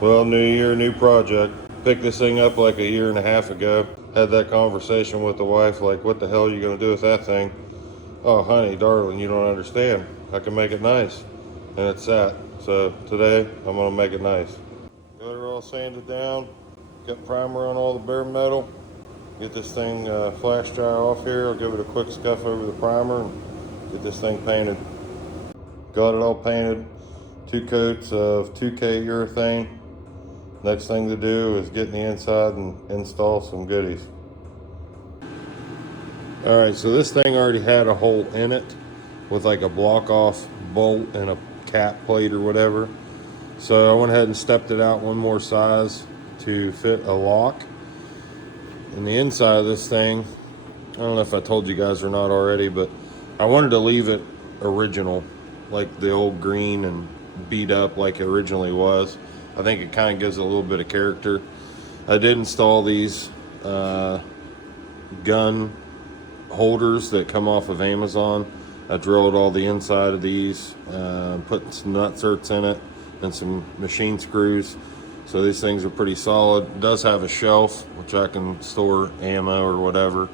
Well, new year, new project. Picked this thing up like a year and a half ago. Had that conversation with the wife, like, what the hell are you gonna do with that thing? Oh, honey, darling, you don't understand. I can make it nice. And it's that. So today, I'm gonna make it nice. Got it all sanded down. Got primer on all the bare metal. Get this thing flash dry off here. I'll give it a quick scuff over the primer and get this thing painted. Got it all painted. 2 coats of 2K urethane. Next thing to do is get in the inside and install some goodies. All right, so this thing already had a hole in it with like a block off bolt and a cap plate or whatever. So I went ahead and stepped it out one more size to fit a lock. And the inside of this thing, I don't know if I told you guys or not already, but I wanted to leave it original, like the old green and beat up like it originally was. I think it kind of gives it a little bit of character. I did install these gun holders that come off of Amazon. I drilled all the inside of these, put some nutserts in it and some machine screws. So these things are pretty solid. It does have a shelf, which I can store ammo or whatever.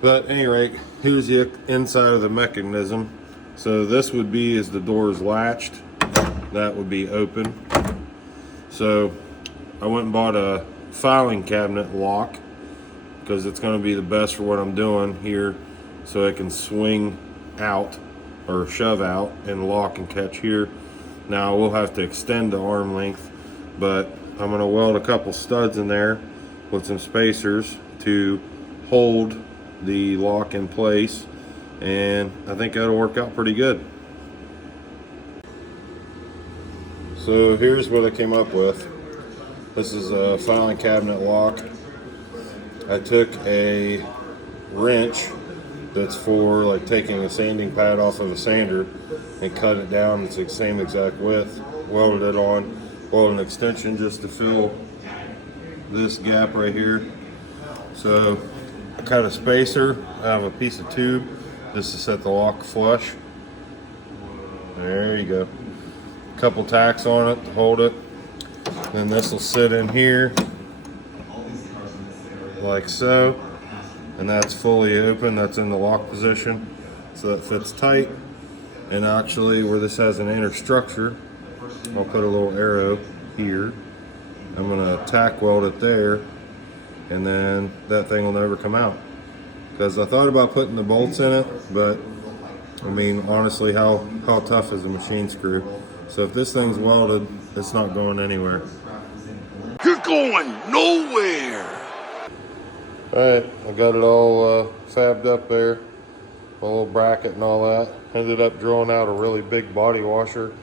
But at any rate, here's the inside of the mechanism. So this would be as the door is latched, that would be open. So I went and bought a filing cabinet lock because it's going to be the best for what I'm doing here, so it can swing out or shove out and lock and catch here. Now we'll have to extend the arm length, but I'm going to weld a couple studs in there with some spacers to hold the lock in place, and I think that'll work out pretty good. So here's what I came up with. This is a filing cabinet lock. I took a wrench that's for like taking a sanding pad off of a sander and cut it down. It's the same exact width. Welded it on. Welded an extension just to fill this gap right here. So I cut a spacer. I have a piece of tube just to set the lock flush. There you go. Couple tacks on it to hold it. Then this will sit in here like so, and that's fully open. That's in the lock position, so that fits tight. And actually, where this has an inner structure, I'll put a little arrow here. I'm gonna tack weld it there, and then that thing will never come out. Because I thought about putting the bolts in it, but I mean, honestly, how tough is a machine screw? So if this thing's welded, it's not going anywhere. You're going nowhere! Alright, I got it all fabbed up there. A little bracket and all that. Ended up drilling out a really big body washer,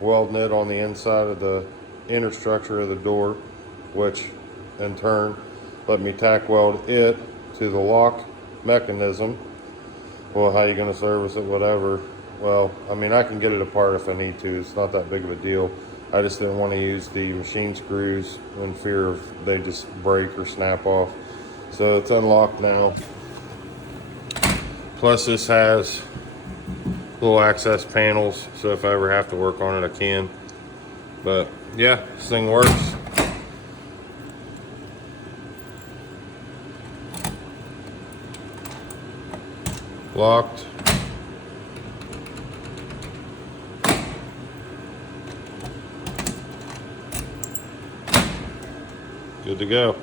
welding it on the inside of the inner structure of the door, which in turn let me tack weld it to the lock mechanism. Well, how you gonna service it, whatever. Well, I mean, I can get it apart if I need to. It's not that big of a deal. I just didn't want to use the machine screws in fear of they just break or snap off. So it's unlocked now. Plus this has little access panels, so if I ever have to work on it, I can. But yeah, this thing works. Locked. Good to go.